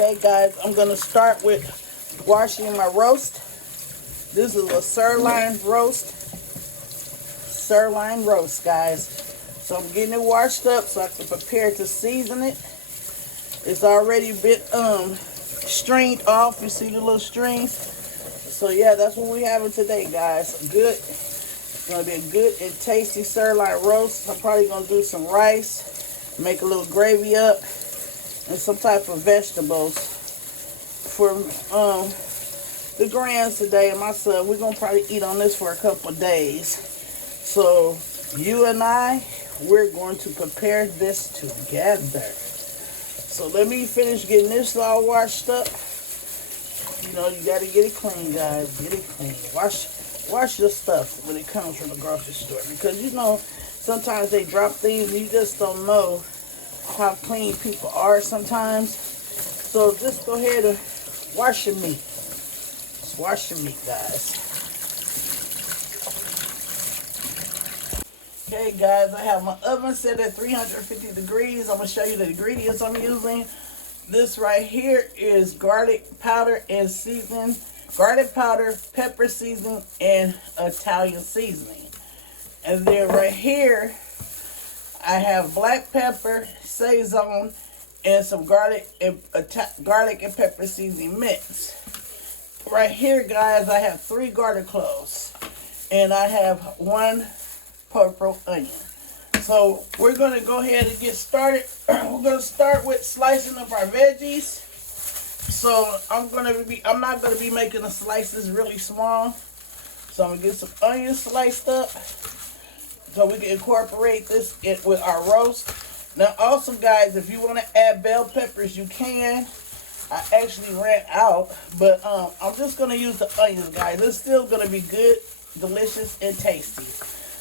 Okay, guys, I'm going to start with washing my roast. This is a sirloin roast. Sirloin roast, guys. So I'm getting it washed up so I can prepare to season it. It's already been stringed off. You see the little strings? So yeah, that's what we're having today, guys. Good. It's going to be a good and tasty sirloin roast. I'm probably going to do some rice, make a little gravy up, and some type of vegetables for the grands today and my son. We're going to probably eat on this for a couple of days. So you and I, we're going to prepare this together. So let me finish getting this all washed up. You know, you got to get it clean, guys. Get it clean. Wash your stuff when it comes from the grocery store. Because, you know, sometimes they drop things and you just don't know how clean people are sometimes. So just go ahead and wash your meat. Just wash your meat, guys. Okay, guys, I have my oven set at 350 degrees. I'm going to show you the ingredients I'm using. This right here is garlic powder and seasoning. Garlic powder, pepper seasoning, and Italian seasoning. And then right here, I have black pepper, Saison, and some garlic and pepper seasoning mix. Right here, guys, I have 3 garlic cloves, and I have 1 purple onion. So we're going to go ahead and get started. We're going to start with slicing up our veggies. So I'm not going to be making the slices really small. So I'm going to get some onions sliced up so we can incorporate this with our roast. Now also, guys, if you want to add bell peppers, you can. I actually ran out, but I'm just going to use the onions, guys. It's still going to be good, delicious, and tasty.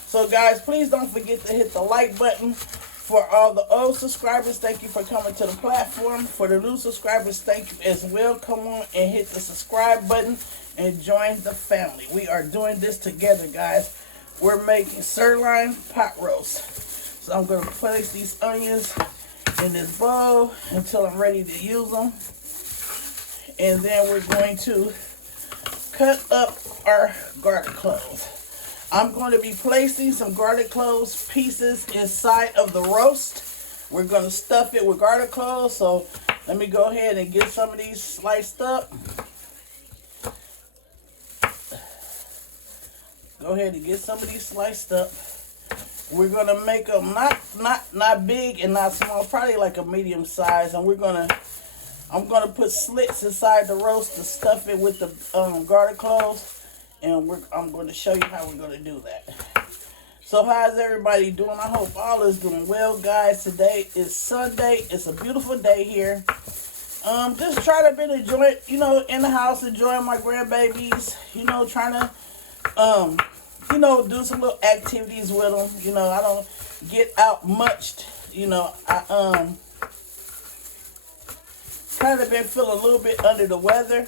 So guys, please don't forget to hit the like button. For all the old subscribers, thank you for coming to the platform. For the new subscribers, thank you as well. Come on and hit the subscribe button and join the family. We are doing this together, guys. We're making sirloin pot roast. So I'm going to place these onions in this bowl until I'm ready to use them. And then we're going to cut up our garlic cloves. I'm going to be placing some garlic cloves pieces inside of the roast. We're going to stuff it with garlic cloves. So let me go ahead and get some of these sliced up. Go ahead and get some of these sliced up. We're going to make them not big and not small, probably like a medium size. And I'm going to put slits inside the roast to stuff it with the garlic cloves. And I'm going to show you how we're going to do that. So how's everybody doing? I hope all is doing well, guys. Today is Sunday. It's a beautiful day here. Just try to enjoy it, you know, in the house, enjoying my grandbabies. You know, trying to, you know, do some little activities with them. You know, I don't get out much. You know, I kind of been feeling a little bit under the weather.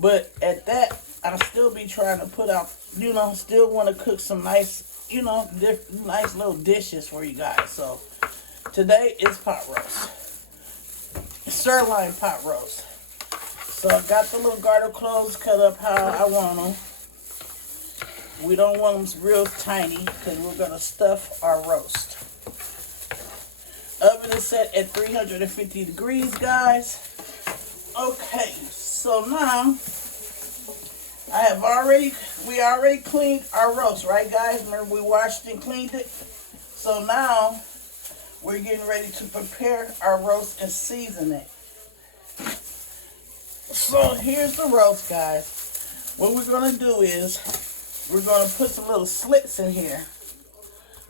But at that, I'll still be trying to put out, you know, still want to cook some nice, you know, nice little dishes for you guys. So today is pot roast. Sirloin pot roast. So I got the little garlic cloves cut up how I want them. We don't want them real tiny because we're going to stuff our roast. Oven is set at 350 degrees, guys. Okay, so now we already cleaned our roast, right, guys? Remember we washed and cleaned it? So now we're getting ready to prepare our roast and season it. So here's the roast, guys. What we're going to do is we're going to put some little slits in here.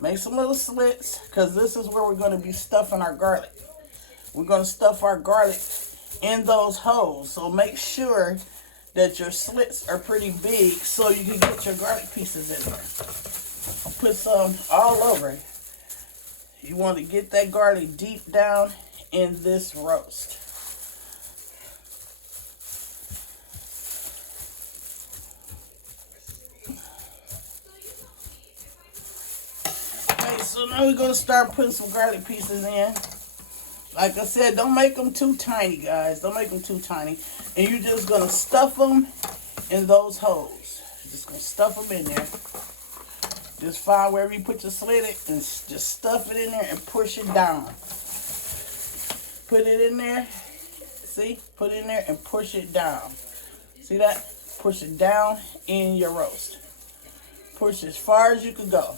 Make some little slits because this is where we're going to be stuffing our garlic. We're going to stuff our garlic in those holes. So make sure that your slits are pretty big so you can get your garlic pieces in there. Put some all over. You want to get that garlic deep down in this roast. Okay, so now we're going to start putting some garlic pieces in. Like I said, don't make them too tiny, guys. Don't make them too tiny. And you're just going to stuff them in those holes. You're just going to stuff them in there. Just find wherever you put your slit at and just stuff it in there and push it down. Put it in there. See? Put it in there and push it down. See that? Push it down in your roast. Push as far as you can go.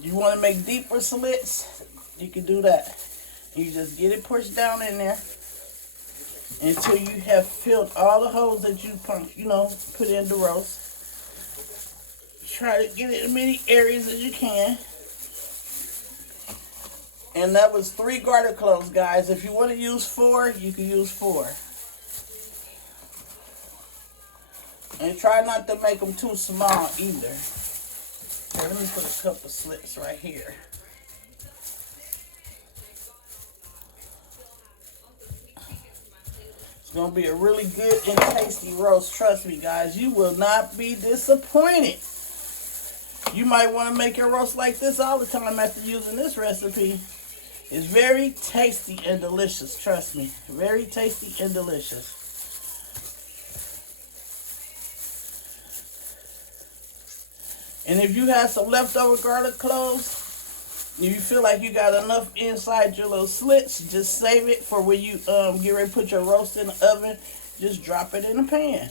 You want to make deeper slits, you can do that. You just get it pushed down in there until you have filled all the holes that you put in the roast. Try to get it in as many areas as you can. And that was 3 garlic cloves, guys. If you want to use 4, you can use 4. And try not to make them too small either. Here, let me put a couple slits right here. It's going to be a really good and tasty roast. Trust me, guys. You will not be disappointed. You might want to make your roast like this all the time after using this recipe. It's very tasty and delicious. Trust me. Very tasty and delicious. And if you have some leftover garlic cloves, if you feel like you got enough inside your little slits, just save it for when you get ready to put your roast in the oven. Just drop it in the pan.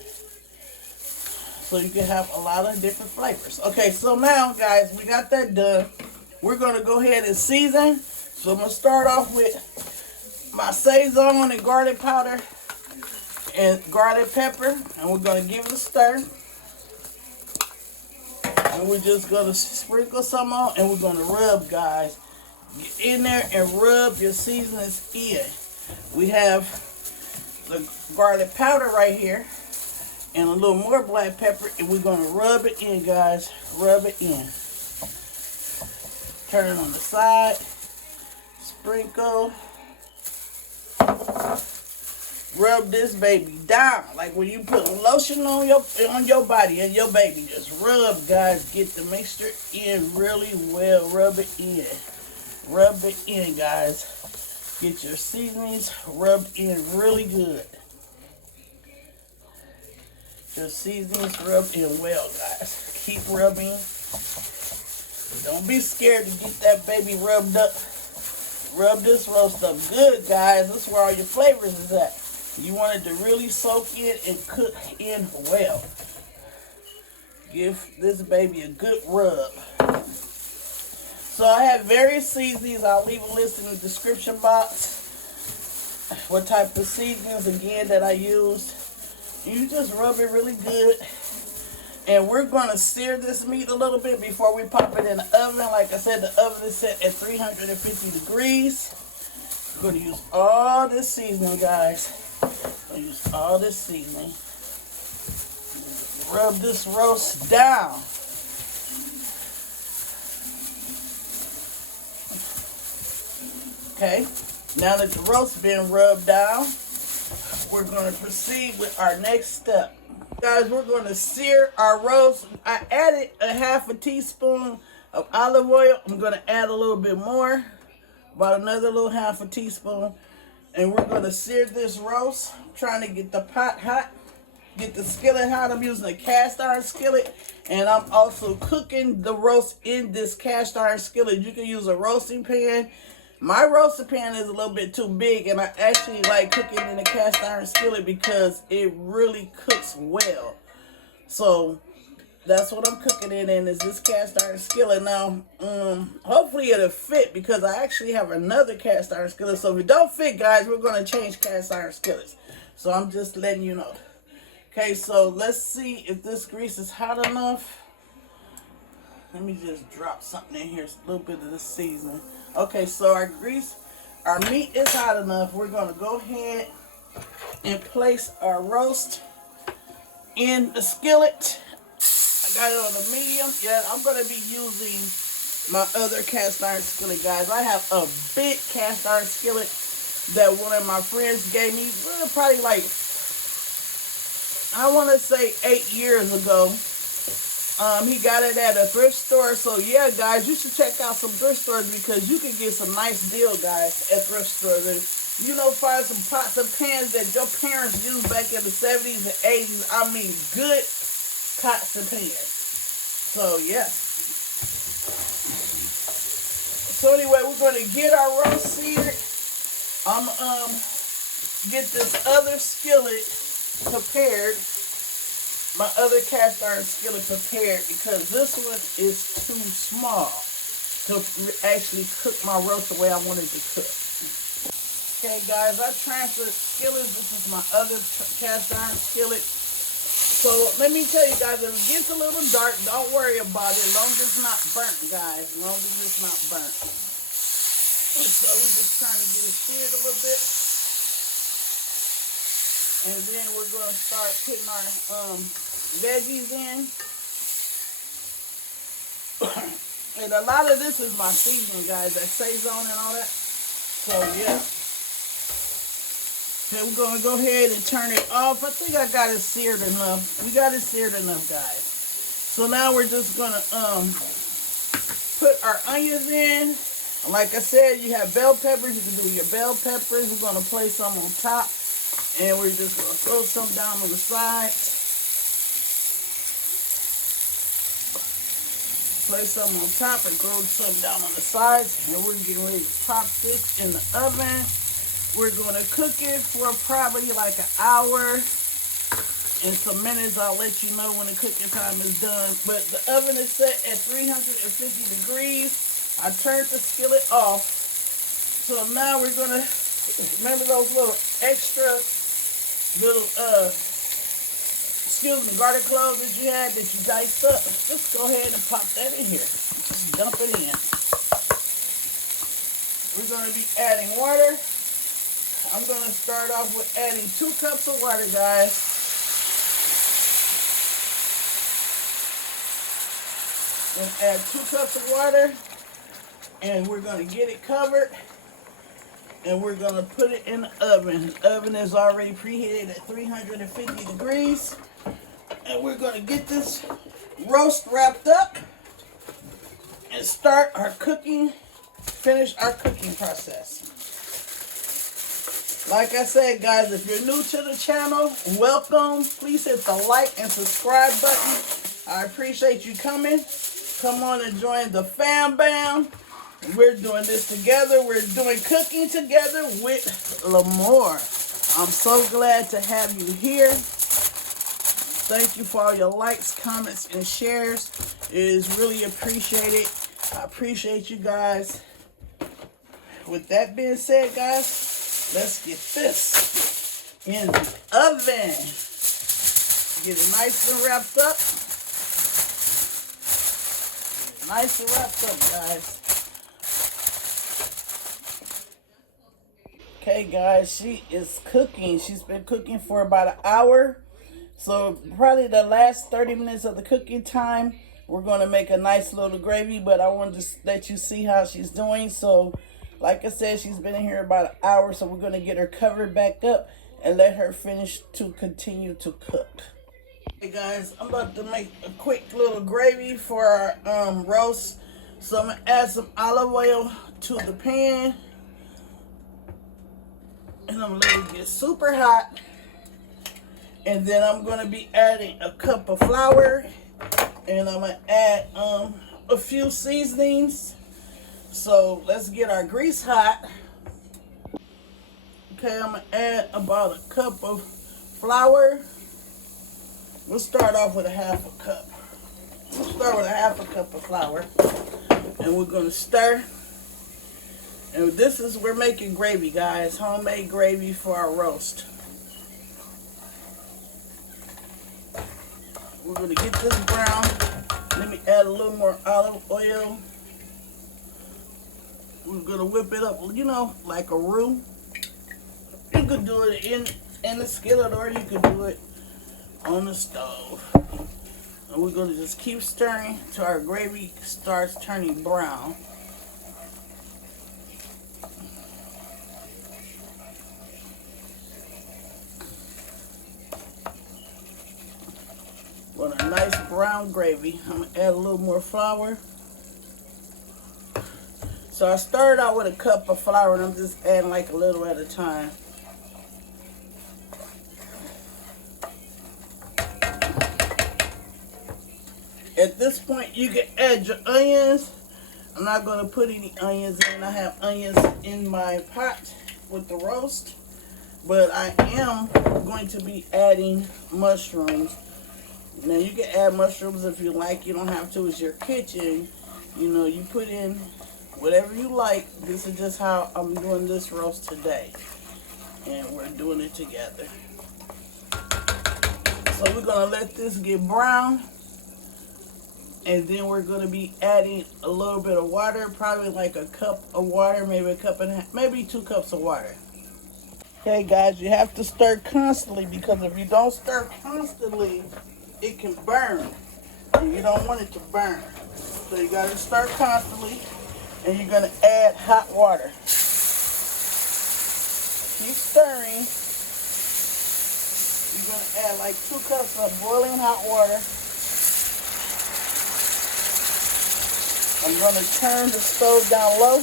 So you can have a lot of different flavors. Okay, so now, guys, we got that done. We're going to go ahead and season. So I'm going to start off with my Saison and garlic powder and garlic pepper. And we're going to give it a stir. And we're just going to sprinkle some on and we're going to rub, guys. Get in there and rub your seasonings in. We have the garlic powder right here and a little more black pepper, and we're going to rub it in, guys. Rub it in. Turn it on the side. Sprinkle. Rub this baby down. Like when you put lotion on your body and your baby. Just rub, guys. Get the mixture in really well. Rub it in. Rub it in, guys. Get your seasonings rubbed in really good. Your seasonings rubbed in well, guys. Keep rubbing. Don't be scared to get that baby rubbed up. Rub this roast up good, guys. That's where all your flavors is at. You want it to really soak in and cook in well. Give this baby a good rub. So I have various seasonings. I'll leave a list in the description box. What type of seasonings, again, that I used. You just rub it really good. And we're going to sear this meat a little bit before we pop it in the oven. Like I said, the oven is set at 350 degrees. We're going to use all this seasoning, guys. I'm going to use all this seasoning. Rub this roast down. Okay. Now that the roast's been rubbed down, we're going to proceed with our next step. Guys, we're going to sear our roast. I added a half a teaspoon of olive oil. I'm going to add a little bit more, about another little half a teaspoon. And we're going to sear this roast. I'm trying to get the pot hot, get the skillet hot. I'm using a cast iron skillet. And I'm also cooking the roast in this cast iron skillet. You can use a roasting pan. My roasting pan is a little bit too big, and I actually like cooking in a cast iron skillet because it really cooks well. So that's what I'm cooking it in, is this cast iron skillet. Now, hopefully it'll fit because I actually have another cast iron skillet. So if it don't fit, guys, we're going to change cast iron skillets. So I'm just letting you know. Okay, so let's see if this grease is hot enough. Let me just drop something in here, a little bit of the seasoning. Okay, so our meat is hot enough. We're going to go ahead and place our roast in the skillet. I got it on the medium. Yeah, I'm going to be using my other cast iron skillet, guys. I have a big cast iron skillet that one of my friends gave me, probably like, I want to say 8 years ago. He got it at a thrift store. So yeah, guys, you should check out some thrift stores because you can get some nice deal, guys, at thrift stores. And, you know, find some pots and pans that your parents used back in the 70s and 80s. I mean, good pots and pans. So yeah. So anyway, we're going to get our roast seared. I'm get this other skillet prepared. My other cast iron skillet prepared because this one is too small to actually cook my roast the way I wanted to cook. Okay, guys, I transferred skillets. This is my other cast iron skillet. So let me tell you guys, if it gets a little dark, don't worry about it. As long as it's not burnt, guys. As long as it's not burnt. So we're just trying to get it seared a little bit. And then we're going to start putting our veggies in. And a lot of this is my seasoning, guys. That SEASONINGS and all that. So, yeah. Okay, we're going to go ahead and turn it off. I think I got it seared enough. We got it seared enough, guys. So now we're just going to put our onions in. Like I said, you have bell peppers. You can do your bell peppers. We're going to place some on top. And we're just going to throw some down on the sides. Place some on top and throw some down on the sides. And we're getting ready to pop this in the oven. We're going to cook it for probably like an hour. In some minutes, I'll let you know when the cooking time is done. But the oven is set at 350 degrees. I turned the skillet off. So now we're going to, remember those little extra little, garlic cloves that you had that you diced up? Just go ahead and pop that in here. Just dump it in. We're going to be adding water. I'm going to start off with adding 2 cups of water, guys. Going to add 2 cups of water. And we're going to get it covered. And we're going to put it in the oven. The oven is already preheated at 350 degrees. And we're going to get this roast wrapped up. And start our cooking. Finish our cooking process. Like I said, guys, if you're new to the channel, welcome. Please hit the like and subscribe button. I appreciate you coming. Come on and join the fam bam. We're doing this together. We're doing cooking together with Lamore. I'm so glad to have you here. Thank you for all your likes, comments, and shares. It is really appreciated. I appreciate you guys. With that being said, guys, let's get this in the oven. Get it nice and wrapped up. Nice and wrapped up, guys. Okay, guys, she is cooking. She's been cooking for about an hour. So probably the last 30 minutes of the cooking time, we're going to make a nice little gravy. But I wanted to let you see how she's doing. So like I said, she's been in here about an hour, so we're going to get her covered back up and let her finish to continue to cook. Hey guys, I'm about to make a quick little gravy for our roast. So I'm going to add some olive oil to the pan. And I'm going to let it get super hot. And then I'm going to be adding a cup of flour. And I'm going to add a few seasonings. So let's get our grease hot. Okay, I'm going to add about a cup of flour. We'll start off with a half a cup. We'll start with a half a cup of flour. And we're going to stir. And this is, we're making gravy, guys. Homemade gravy for our roast. We're going to get this brown. Let me add a little more olive oil. We're going to whip it up, you know, like a roux. You could do it in the skillet or you could do it on the stove. And we're going to just keep stirring till our gravy starts turning brown. We're going to Nice brown gravy. I'm gonna add a little more flour. So I started out with a cup of flour and I'm just adding like a little at a time. At this point, you can add your onions. I'm not going to put any onions in. I have onions in my pot with the roast. But I am going to be adding mushrooms. Now, you can add mushrooms if you like. You don't have to. It's your kitchen. You know, you put in whatever you like. This is just how I'm doing this roast today. And we're doing it together. So we're going to let this get brown. And then we're going to be adding a little bit of water, probably like a cup of water, maybe a cup and a half, maybe 2 cups of water. Okay, guys, you have to stir constantly because if you don't stir constantly, it can burn. And you don't want it to burn. So you got to stir constantly, and you're going to add hot water. Keep stirring. You're going to add like 2 cups of boiling hot water. I'm going to turn the stove down low.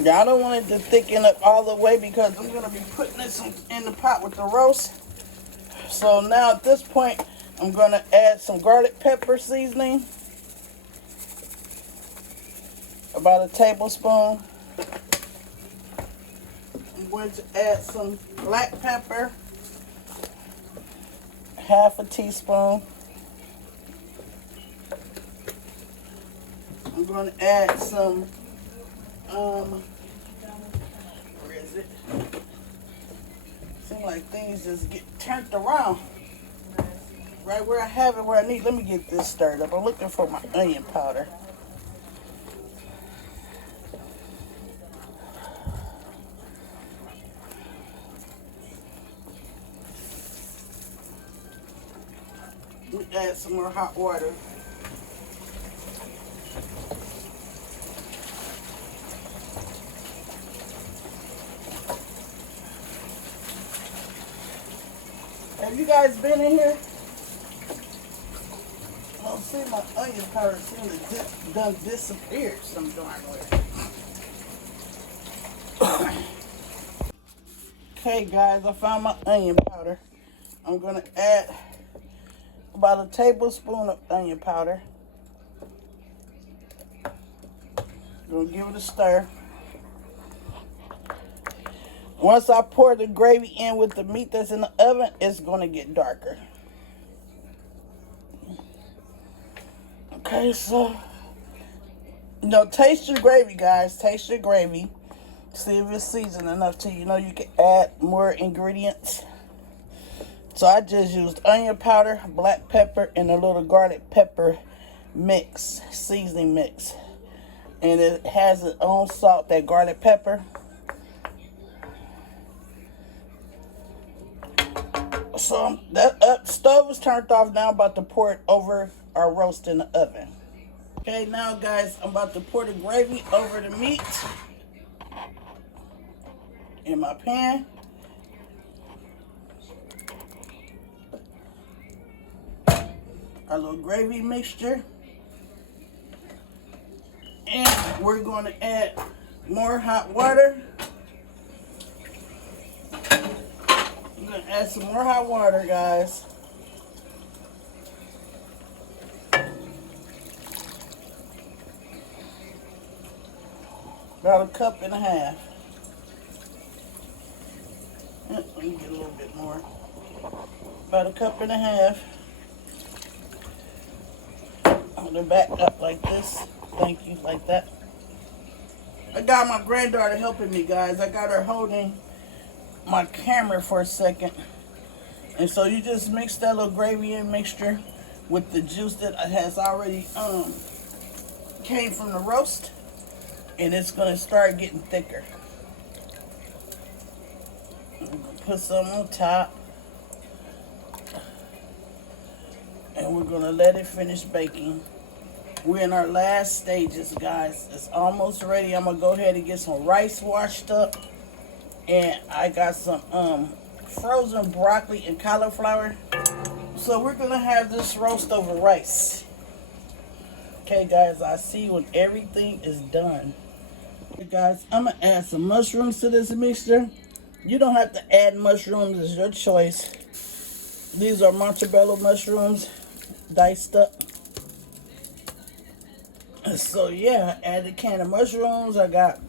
Now, I don't want it to thicken up all the way because I'm going to be putting this in the pot with the roast. So now at this point, I'm going to add some garlic pepper seasoning. About a tablespoon. I'm going to add some black pepper. Half a teaspoon. I'm going to add some where is it? Seems like things just get turned around. Right where I have it, where I need. Let me get this stirred up. I'm looking for my onion powder. Let me add some more hot water. Have you guys been in here? I don't see my onion powder seem to done disappeared some darn way. Okay, guys, I found my onion powder. I'm going to add about a tablespoon of onion powder. Gonna give it a stir. Once I pour the gravy in with the meat that's in the oven, it's gonna get darker. Okay, so, taste your gravy, guys. Taste your gravy. See if it's seasoned enough to you know you can add more ingredients. So I just used onion powder, black pepper, and a little garlic pepper mix, seasoning mix. And it has its own salt, that garlic pepper. So that stove is turned off now. I'm about to pour it over our roast in the oven. Okay, now guys, I'm about to pour the gravy over the meat in my pan. Our little gravy mixture. And we're going to add more hot water. I'm going to add some more hot water, guys. About a cup and a half. Let me get a little bit more. About a cup and a half. I'm going to back up like this. Thank you, like that. I got my granddaughter helping me, guys. I got her holding my camera for a second. And so you just mix that little gravy in mixture with the juice that has already came from the roast. And it's going to start getting thicker. Put some on top. And we're going to let it finish baking. We're in our last stages, guys. It's almost ready. I'm going to go ahead and get some rice washed up. And I got some frozen broccoli and cauliflower. So we're going to have this roast over rice. Okay, guys, I'll see when everything is done. Okay, guys, I'm going to add some mushrooms to this mixture. You don't have to add mushrooms. It's your choice. These are Montebello mushrooms, diced up. So yeah, I added a can of mushrooms. I got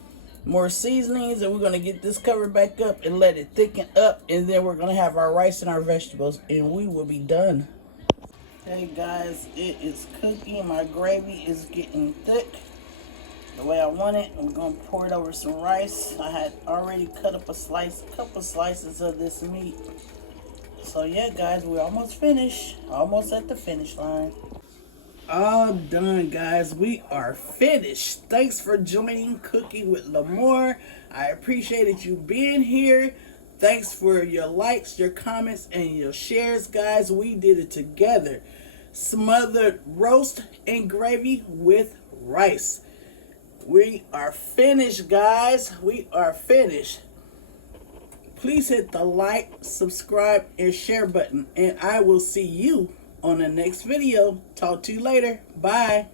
more seasonings, and we're going to get this covered back up and let it thicken up, and then we're going to have our rice and our vegetables, and we will be done. Hey guys, it is cooking. My gravy is getting thick the way I want it. I'm going to pour it over some rice. I had already cut up a couple slices of this meat. So yeah, guys, we're almost finished. Almost at the finish line. All done, guys. We are finished. Thanks for joining Cooking with Lamore. I appreciated you being here. Thanks for your likes, your comments, and your shares, guys. We did it together. Smothered roast and gravy with rice. We are finished, guys. We are finished. Please hit the like, subscribe, and share button, and I will see you on the next video. Talk to you later. Bye.